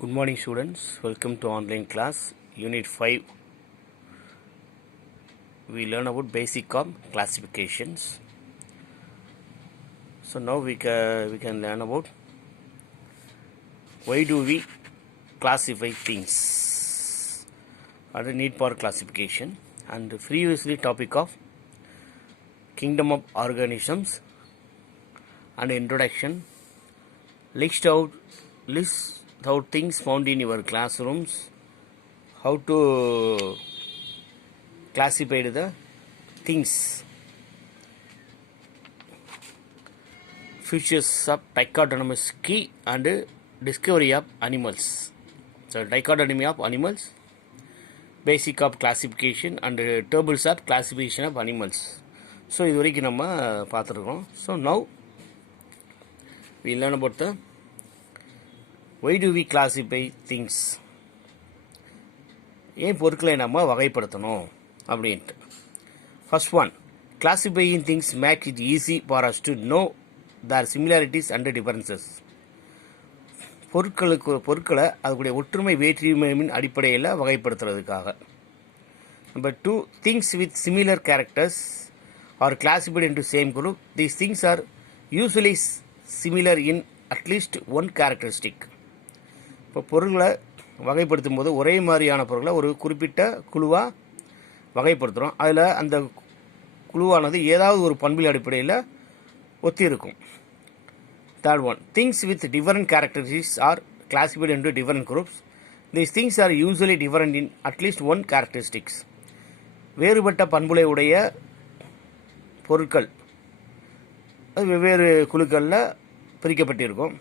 Good morning students, welcome to online class unit 5. We learn about basic of classifications. So now we can learn about why do we classify things or need for classification, and previously topic of kingdom of organisms and introduction, list out things found in your classrooms, how to classify the things, features of dichotomous key and discovery of animals. So dichotomy of animals, basic of classification and tables of classification of animals. So இது வரைக்கும் நம்ம பார்த்துருக்கோம். So now we learn about the why do we classify things, ஏன் பொருட்களை நம்ம வகைப்படுத்தணும் அப்படின்ட்டு. First one, classifying things make it easy for us to know their similarities and differences. பொருட்களை அதுக்குடைய ஒற்றுமை வேற்றுமையின் அடிப்படையில் வகைப்படுத்துறதுக்காக. Number two, things with similar characters are classified into same group. These things are usually similar in at least one characteristic. இப்போ பொருட்களை வகைப்படுத்தும் போது ஒரே மாதிரியான பொருட்களை ஒரு குறிப்பிட்ட குழுவாக வகைப்படுத்துகிறோம். அதில் அந்த குழுவானது ஏதாவது ஒரு பண்பில் அடிப்படையில் ஒத்தி இருக்கும். Third one, things with different characteristics R classified into different groups. These things are usually different in at least one characteristics. வேறுபட்ட பண்புலை உடைய பொருட்கள் அது வெவ்வேறு குழுக்களில் பிரிக்கப்பட்டிருக்கும்.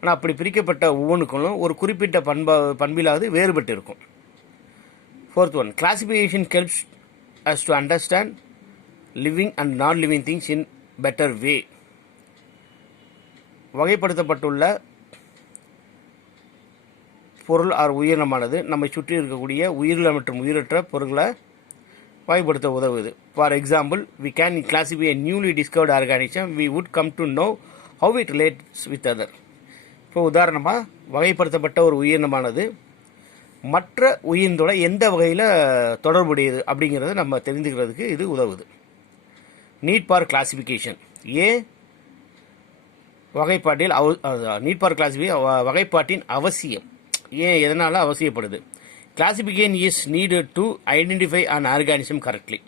ஆனால் அப்படி பிரிக்கப்பட்ட ஒவ்வொன்றுக்கும் ஒரு குறிப்பிட்ட பண்பிலாவது வேறுபட்டு இருக்கும். Fourth one, classification helps us to understand living and non living things in better way. வகைப்படுத்தப்பட்டுள்ள பொருள் ஆர் உயிரினமானது நம்மை சுற்றி இருக்கக்கூடிய உயிரின மற்றும் உயிரற்ற பொருட்களை வகைப்படுத்த உதவுது. For example, we can classify a newly discovered organism, we would come to know how it relates with other. இப்போ உதாரணமாக, வகைப்படுத்தப்பட்ட ஒரு உயிரினமானது மற்ற உயிரினத்தோட எந்த வகையில் தொடர்புடையது அப்படிங்கிறத நம்ம தெரிஞ்சுக்கிறதுக்கு இது உதவுது. நீட் ஃபார் கிளாசிஃபிகேஷன், வகைப்பாட்டில் நீட் ஃபார் வகைப்பாட்டின் அவசியம் ஏன், எதனால் அவசியப்படுது? Classification is needed to identify an organism correctly.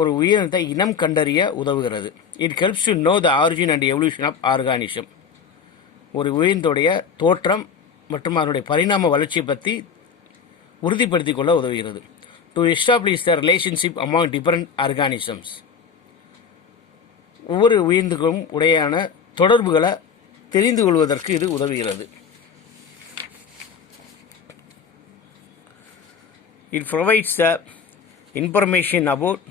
ஒரு உயிரினத்தை இனம் கண்டறிய உதவுகிறது. It helps to know the origin and evolution of organism. ஒரு உயிரினத்துடைய தோற்றம் மற்றும் அதனுடைய பரிணாம வளர்ச்சியை பற்றி உறுதிப்படுத்திக் கொள்ள உதவுகிறது. To establish the relationship among different organisms. ஒவ்வொரு உயிரினத்துக்கும் உடையான தொடர்புகளை தெரிந்து கொள்வதற்கு இது உதவுகிறது. It provides the information about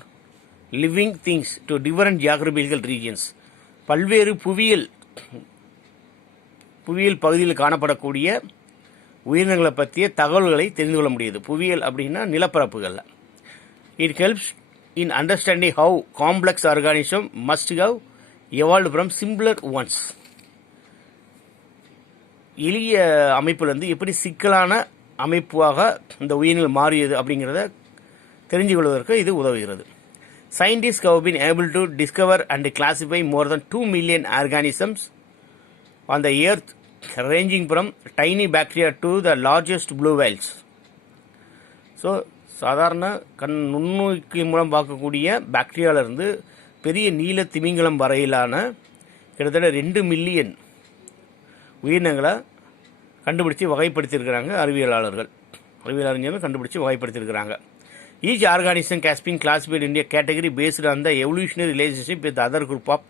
living things to different geographical regions. பல்வேறு புவியியல் பகுதியில் காணப்படக்கூடிய உயிரினங்களை பற்றிய தகவல்களை தெரிந்து கொள்ள முடியுது. புவியியல் அப்படின்னா நிலப்பரப்புகளில். It helps in understanding how complex organism must have evolved from simpler ones. எளிய அமைப்பிலிருந்து எப்படி சிக்கலான அமைப்பாக இந்த உயிரினங்கள் மாறியது அப்படிங்கிறத தெரிஞ்சு கொள்வதற்கு இது உதவுகிறது. Scientists have been able to discover and classify more than 2 million organisms on the earth, ranging from tiny bacteria to the largest blue whales. So சாதாரண நுண்ணோக்கி மூலம் பார்க்கக்கூடிய பாக்டீரியாவிலிருந்து பெரிய நீல திமிங்கலம் வரையிலான கிட்டத்தட்ட 2 மில்லியன் உயிரினங்களை கண்டுபிடிச்சி வகைப்படுத்தியிருக்கிறாங்க அறிவியலாளர்கள் கண்டுபிடிச்சி வகைப்படுத்தியிருக்கிறாங்க. Each organism has been classified in a category based on the evolutionary relationship with other group of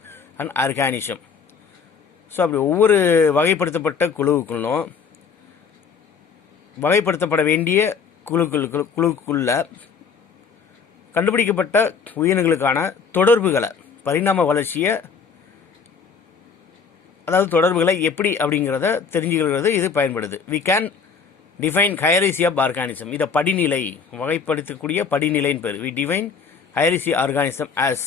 an organism. So அப்படி ஒவ்வொரு வகைப்படுத்தப்பட்ட குழுவுக்குள்ளும் வகைப்படுத்தப்பட வேண்டிய குழுக்குள்ள கண்டுபிடிக்கப்பட்ட உயிரினங்களுக்கான தொடர்புகளை, பரிணாம வளர்ச்சியை, அதாவது தொடர்புகளை எப்படி அப்படிங்கிறத தெரிஞ்சுக்கிறது இது பயன்படுது. We can define hierarchy of organism. இதை படிநிலை, வகைப்படுத்தக்கூடிய படிநிலைன்னு பேர். We define hierarchy organism as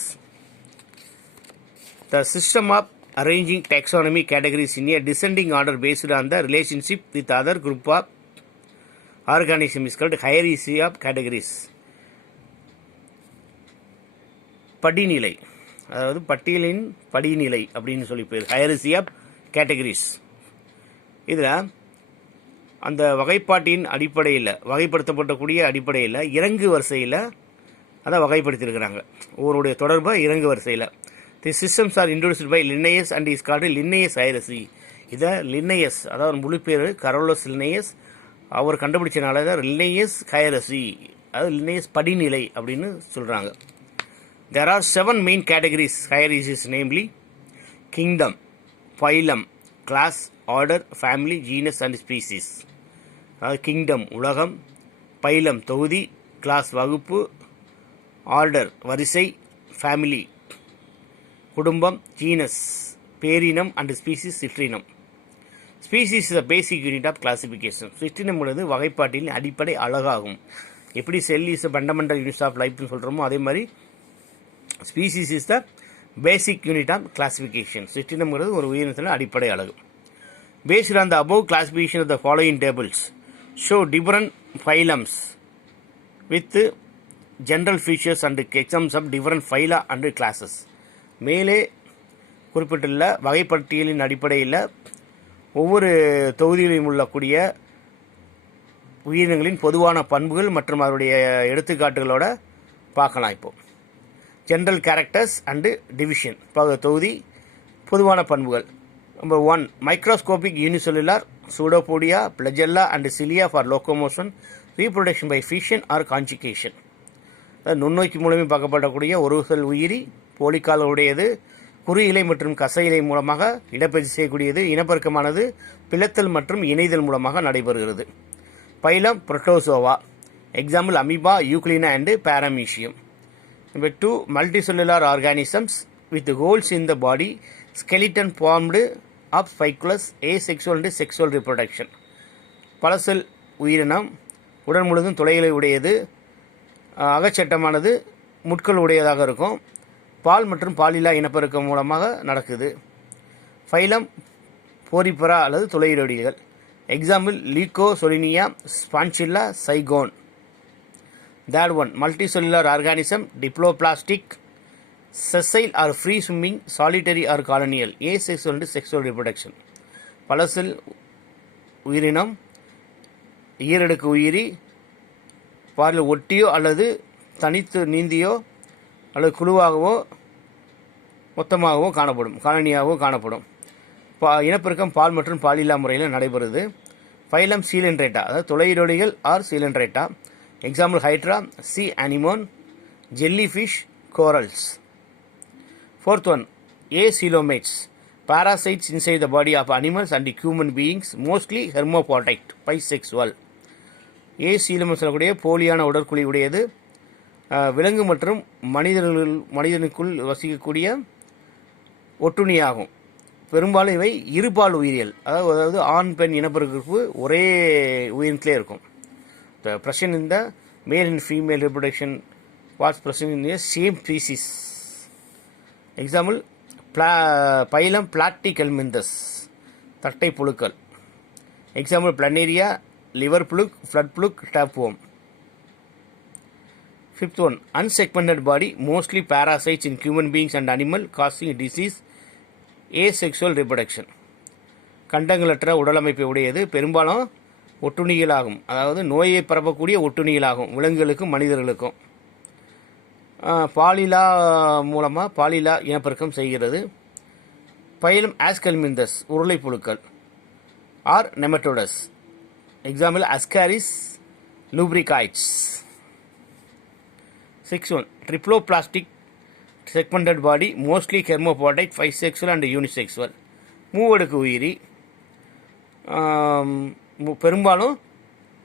the system of arranging taxonomy categories in a descending order based on the relationship with other group of organism is called hierarchy of categories. படிநிலை, அதாவது பட்டியலின் படிநிலை அப்படின்னு சொல்லி பேர் hierarchy of categories. இதில் அந்த வகைப்பாட்டின் அடிப்படையில் வகைப்படுத்தப்படக்கூடிய அடிப்படையில் இறங்கு வரிசையில் அதை வகைப்படுத்தியிருக்கிறாங்க. ஒவ்வொருடைய தொடர்பை இறங்கு வரிசையில். The systems are introduced by Linnaeus and is called Linnaeus hierarchy. இதை லின்னேயஸ், அதாவது முழு பேர் கரோலஸ் லின்னேயஸ், அவர் கண்டுபிடிச்சனால தான் லின்னேயஸ் ஹைரசி, அதாவது லின்னேயஸ் படிநிலை அப்படின்னு சொல்கிறாங்க. There are 7 main categories hierarchies, namely kingdom, phylum, class, order, family, genus and species. அதாவது கிங்டம் உலகம், பைலம் தொகுதி, கிளாஸ் வகுப்பு, ஆர்டர் வரிசை, ஃபேமிலி குடும்பம், ஜீனஸ் பேரினம் அண்ட் ஸ்பீசிஸ் சிற்றினம். Species is the basic unit of classification. சிற்றினம் உள்ளது வகைப்பாட்டின் அடிப்படை அழகாகும். எப்படி cell is fundamental units of லைஃப்னு சொல்கிறோமோ அதே மாதிரி species is the basic unit of classification. சிற்றினம்ங்கிறது ஒரு உயிரினத்தின் அடிப்படை அழகு. Based on the above classification of the following tables show different phylums with general features and exams of different phyla and classes. மேலே குறிப்பிட்டுள்ள வகைப்பட்டியலின் அடிப்படையில் ஒவ்வொரு தொகுதியிலும் உள்ளக்கூடிய உயிரினங்களின் பொதுவான பண்புகள் மற்றும் அதனுடைய எடுத்துக்காட்டுகளோட பார்க்கலாம். இப்போது ஜென்ரல் கேரக்டர்ஸ் அண்டு டிவிஷன் தொகுதி பொதுவான பண்புகள். Number 1, microscopic unicellular pseudopodia, flagella and cilia for locomotion, reproduction by fission or conjugation. நுண்ணோக்கி மூலமே பார்க்கப்படக்கூடிய ஒரு செல் உயிரி, போலிக்கால் உடையது, குறு இலை மற்றும் கச இலை மூலமாக இடப்பெயர்ச்சி செய்யக்கூடியது, இனப்பெருக்கமானது பிளத்தல் மற்றும் இணைதல் மூலமாக நடைபெறுகிறது. Phylum protozoa, example amoeba, euglena and paramecium. Number 2, multicellular organisms with holes in the body, skeleton formed of spicules, asexual and sexual reproduction. பல செல் உயிரினம் உடல் முழுதும் துளைகளை உடையது, அகச்சட்டமானது முட்கள் உடையதாக இருக்கும், பால் மற்றும் பாலில்லா இனப்பெருக்கம் மூலமாக நடக்குது. ஃபைலம் போரிபரா அல்லது துளையிடொடிகள். Example leucosolenia, spongilla, sycon. Third one, multicellular organism, diploplastic, sessile or free swimming, solitary or colonial, asexual and sexual reproduction. பல செல் உயிரினம் ஈரடுக்கு உயிரி, பாலில் ஒட்டியோ அல்லது தனித்து நீந்தியோ அல்லது குழுவாகவோ மொத்தமாகவோ காணப்படும், காலனியாகவோ காணப்படும். இனப்பெருக்கம் பால் மற்றும் பாலில்லா முறையில் நடைபெறுது. ஃபைலம் சீலன்ட்ரேட்டா, அதாவது துளையிடொடிகள் or coelenterata. Example hydra, sea anemone, jellyfish, corals. Fourth one, acoelomates, parasites inside the body of animals and human beings, mostly hermaphrodite, bisexual. acoelomates சொல்லக்கூடிய போலியான உடற்குழி உடையது, விலங்கு மற்றும் மனிதனுக்குள் வசிக்கக்கூடிய ஒட்டுண்ணியாகும். பெரும்பாலும் இவை இருபால் உயிரியல், அதாவது ஆண் பெண் இனப்பெருக்கப்பு ஒரே உயிரினத்திலே இருக்கும். The present in the male and female reproduction was present in the same species. Example, Phylum Platyhelminthes, தட்டை புழுக்கள். Example, Planaria, liver புழுக், flood புழுக், tapeworm. Fifth one, unsegmented body, mostly parasites in human beings and animal, causing disease, asexual reproduction. கண்டங்களற்ற உடலமைப்பை உடையது, பெரும்பாலும் ஒட்டுண்ணிகளாகும், அதாவது நோயை பரப்பக்கூடிய ஒட்டுண்ணிகளாகும் விலங்குகளுக்கும் மனிதர்களுக்கும். பாலிலா மூலமாக பாலிலா இனப்பெருக்கம் செய்கிறது. பைலம் ஆஸ்கல்மிந்தஸ், உருளை புழுக்கள் or nematodes. Example ascaris, lumbricoides. 6 one, triploblastic segmented body, mostly hermaphrodite, bisexual and unisexual. மூவடுக்கு உயிரி, பெரும்பாலும்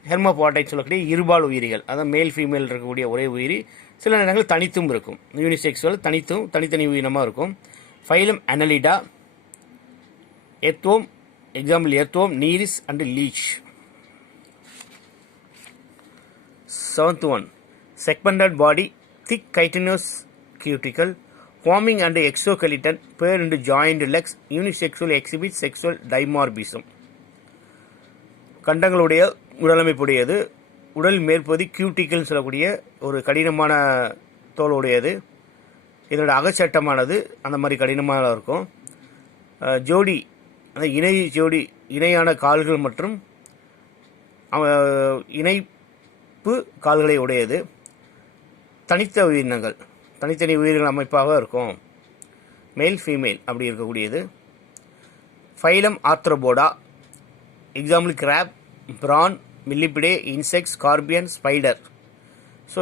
ஹெர்மோபாடைட் சொல்லக்கூடிய இருபால் உயிரிகள், அதாவது மேல் ஃபீமேல் இருக்கக்கூடிய ஒரே உயிரி. சில நேரங்கள் தனித்தும் இருக்கும், யூனிசெக்சுவல் தனித்தனி உயிரினமாக இருக்கும். Phylum annelida, earthworm, example earthworm, nereis and leech. 7th one, segmented body, thick chitinous cuticle, Forming and exoskeleton pair into joined legs, unisexual exhibits sexual dimorphism. கண்டங்களுடைய உடலமைப்புடையது. உடல் மேற்பகுதி கியூட்டிக்கல்னு சொல்லக்கூடிய ஒரு கடினமான தோலுடையது. இதோட அகச்சட்டமானது அந்த மாதிரி கடினமாக இருக்கும். ஜோடி அந்த ஜோடி இணையான கால்கள் மற்றும் இணைப்பு கால்களை உடையது. தனித்த உயிரினங்கள் தனித்தனி உயிர்கள் அமைப்பாக இருக்கும். மேல் ஃபீமேல் அப்படி இருக்கக்கூடியது. Phylum Arthropoda. எக்ஸாம்பிள் கிராப், பிரான், மில்லிபிடே, இன்செக்ட்ஸ், ஸ்கார்பியன், ஸ்பைடர். ஸோ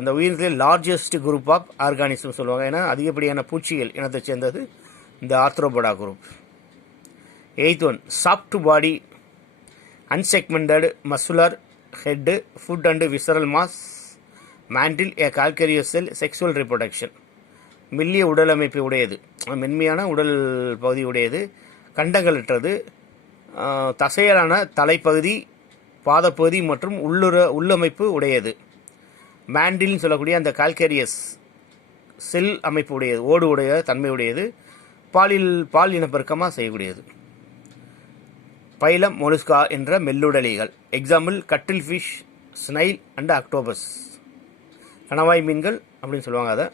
இந்த உயிரினத்தில் லார்ஜஸ்ட் குரூப் ஆஃப் ஆர்கானிசம் சொல்லுவாங்க. ஏன்னா அதிகப்படியான பூச்சிகள் இனத்தை சேர்ந்தது இந்த Arthropoda group. 8th one, soft body, unsegmented muscular head, foot and visceral mass, mantle, a calcareous cell, sexual reproduction. மெல்லிய உடல் அமைப்பு உடையது, மென்மையான உடல் பகுதி உடையது, கண்டங்களற்றது, தசையலான தலைப்பகுதி, பாதப்பகுதி மற்றும் உள்ளமைப்பு உடையது. மேண்டில்னு சொல்லக்கூடிய அந்த கால்கேரியஸ் செல் அமைப்பு உடையது, ஓடு உடைய தன்மை உடையது, பால் இனப்பெருக்கமாக செய்யக்கூடியது. பைலம் மொலுஸ்கா என்ற மெல்லுடலிகள். எக்ஸாம்பிள் கட்டில் ஃபிஷ், ஸ்னைல் அண்ட் ஆக்டோபஸ். கணவாய் மீன்கள் அப்படின்னு சொல்லுவாங்க அதை.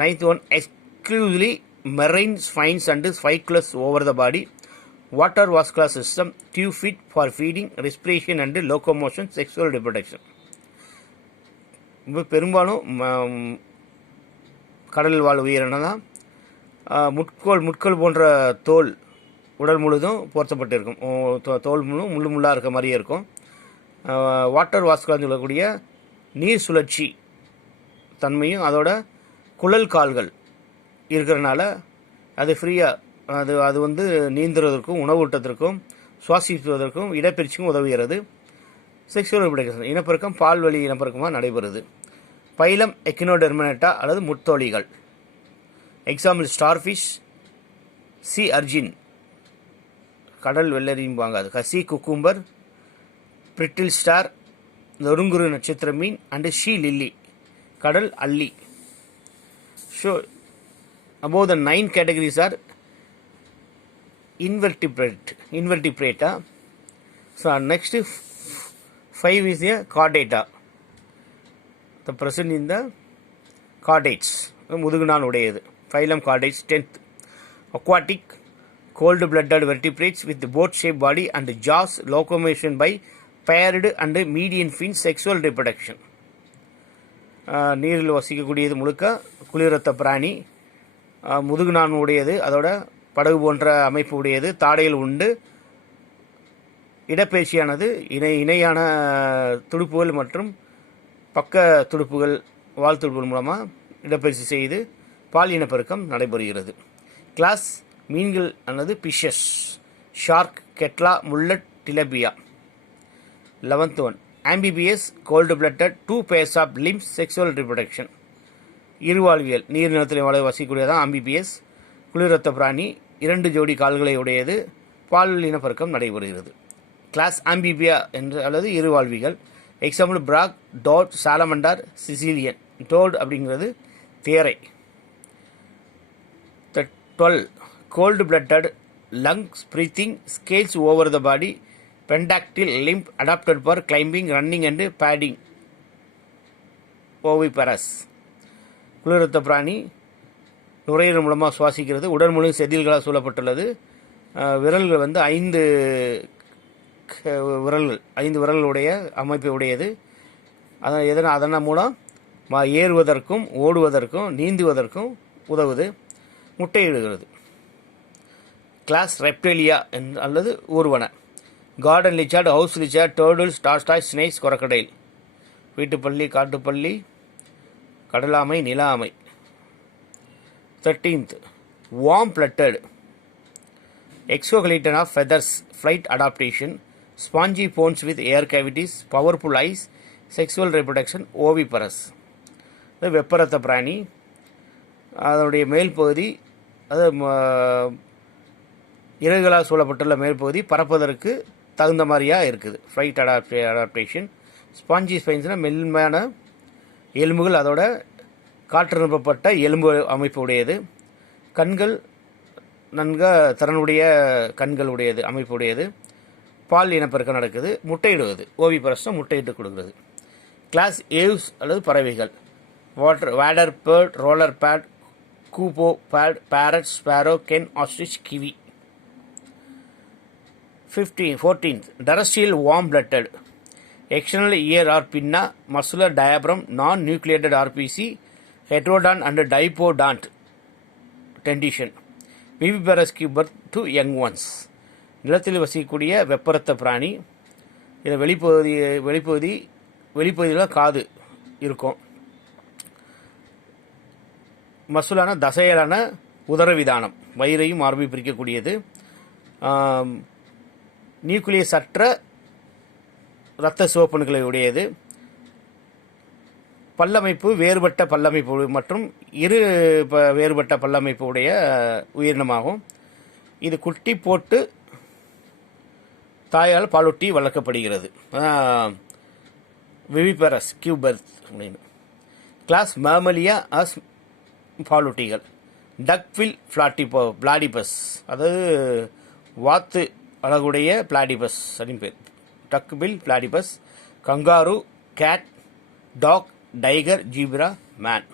9th one, exclusively marine spines and spikelets over the body, water vascular system, tube fit for feeding, respiration and locomotion, sexual reproduction. இப்போ பெரும்பாலும் கடல் வாழ் உயிரினம் தான். முட்கள் போன்ற தோல் உடல் முழுதும் போர்த்தப்பட்டிருக்கும். தோல் முள்ளாக இருக்க மாதிரியே இருக்கும். வாட்டர் வாஸ்குலர்னு சொல்லக்கூடிய நீர் சுழற்சி தன்மையும் அதோட குழல் கால்கள் இருக்கிறனால அது ஃப்ரீயாக அது வந்து நீந்துறதற்கும் உணவூட்டத்திற்கும் சுவாசிப்பதற்கும் இடப்பெயர்ச்சிக்கும் உதவுகிறது. செக்ஷுவல் ரிப்ரடக்ஷன் இனப்பெருக்கம் பால்வழி இனப்பெருக்கமாக நடைபெறுது. பைலம் எக்கினோடெர்மினேட்டா அல்லது முத்தோலிகள். எக்ஸாம்பிள் ஸ்டார்ஃபிஷ், சி அர்ஜின் கடல் வெள்ளரிம்பாங்க அது, சி குக்கும்பர், பிரிட்டில் ஸ்டார் நொறுங்குறு நட்சத்திர மீன் அண்டு ஷீ லில்லி கடல் அல்லி. So above the 9 categories are invertebrata. So next 5 is a chordata, the present in the chordates, முதுகுநான் உடையது. phylum chordates. 10th, aquatic, cold-blooded vertebrates with boat-shaped body and jaws, locomotion by paired and median fins, sexual reproduction. நீரில் வசிக்கக்கூடியது முழுக்க குளிரத்த பிராணி, முதுகுநான் உடையது, அதோட படகு போன்ற அமைப்பு உடையது, தாடைகள் உண்டு, இடப்பெயர்ச்சியானது இணையான துடுப்புகள் மற்றும் பக்க துடுப்புகள் வால் துடுப்புகள் மூலமாக இடப்பெயர்ச்சி செய்து பால் இனப்பெருக்கம் நடைபெறுகிறது. கிளாஸ் மீன்கள் அல்லது fishes, shark, catla, mullet, tilapia. 11th one, amphibians, cold blooded, 2 pairs of limbs, sexual reproduction. இருவாழ்வியல் நீர் நிலத்தில் வசிக்கூடியதான் ஆம்பிபியஸ், குளிரத்த பிராணி, 2 ஜோடி கால்களை உடையது, பால் இனப்பெருக்கம் நடைபெறுகிறது. கிளாஸ் ஆம்பிபியா என்று அல்லது இருவாழ்விகள். எக்ஸாம்பிள் பிராக், டோட், சாலமண்டார், சிசிலியன். டோட் அப்படிங்கிறது தேரை. 12, cold-blooded, lungs, breathing, scales over the body, pentactile, limb, adapted for climbing, running and padding. ஓவிபரஸ் குளிரத்த பிராணி, நுரையீரல் மூலமாக சுவாசிக்கிறது, உடல் முழு செதில்களால் சூழப்பட்டுள்ளது. விரல்கள் வந்து 5 விரல்களுடைய அமைப்பை உடையது. அதன் மூலம் ஏறுவதற்கும் ஓடுவதற்கும் நீந்துவதற்கும் உதவுது. முட்டையிடுகிறது. கிளாஸ் ரெப்டேலியா அல்லது ஊர்வன. Garden lizard, house lizard, turtles, tortoise, snakes, crocodile. வீட்டுப்பள்ளி, காட்டுப்பள்ளி, கடலாமை, நிலாமை. 13th, warm blooded, exoskeleton of feathers, flight adaptation, spongy bones with air cavities, powerful eyes, sexual reproduction, oviparous. வெப்பரத்த பிராணி, அதனுடைய மேல் பகுதி அது இறகுகளால் சூழப்பட்டுள்ள மேற்பகுதி பறப்பதற்கு தகுந்த மாதிரியாக இருக்குது. Flight adaptation. ஸ்பாஞ்சி ஸ்பைன்ஸ்னால் மென்மையான எலும்புகள், அதோட காற்று நிரப்பப்பட்ட எலும்பு அமைப்பு உடையது. கண்கள் திறனுடைய கண்கள் உடையது, அமைப்பு உடையது. பால் இனப்பெருக்கம் நடக்குது. முட்டையிடுவது, ஓவிபரஸ்னா முட்டையிட்டு கொடுக்குறது. கிளாஸ் ஏவ்ஸ் அல்லது பறவைகள். வேடர், பேர்ட், ரோலர் பேட், கூபோ bird, parrot, sparrow, hen, ostrich, kiwi. 14th terrestrial warm blooded. External ear or pinna, muscular diaphragm, non-nucleated RPC, heterodont and dipodont dentition. Viviparous give birth to young ones. நிலத்தில் வசிக்கக்கூடிய வெப்பரத்த பிராணி. இதில் வெளிப்பகுதியில் காது இருக்கும். மசுலான தசையலான உதரவிதானம், வயிறையும் மார்பையும் பிரிக்கக்கூடியது. Nucleus அற்ற இரத்த சிவப்பணுக்களை உடையது. பல்லமைப்பு வேறுபட்ட பல்லமைப்பு மற்றும் வேறுபட்ட பல்லமைப்பு உடைய உயிரினமாகும். இது குட்டி போட்டு தாயால் பாலூட்டி வளர்க்கப்படுகிறது. விவிபரஸ் கிவ் பர்த் அப்படின்னு. கிளாஸ் மேமலியா அஸ் பாலூட்டிகள். டக்வில் பிளாடிபஸ், அதாவது வாத்து அழகுடைய பிளாடிபஸ் அப்படின்னு பேர். Duckbill platypus. Kangaroo, cat, dog, tiger, zebra, man.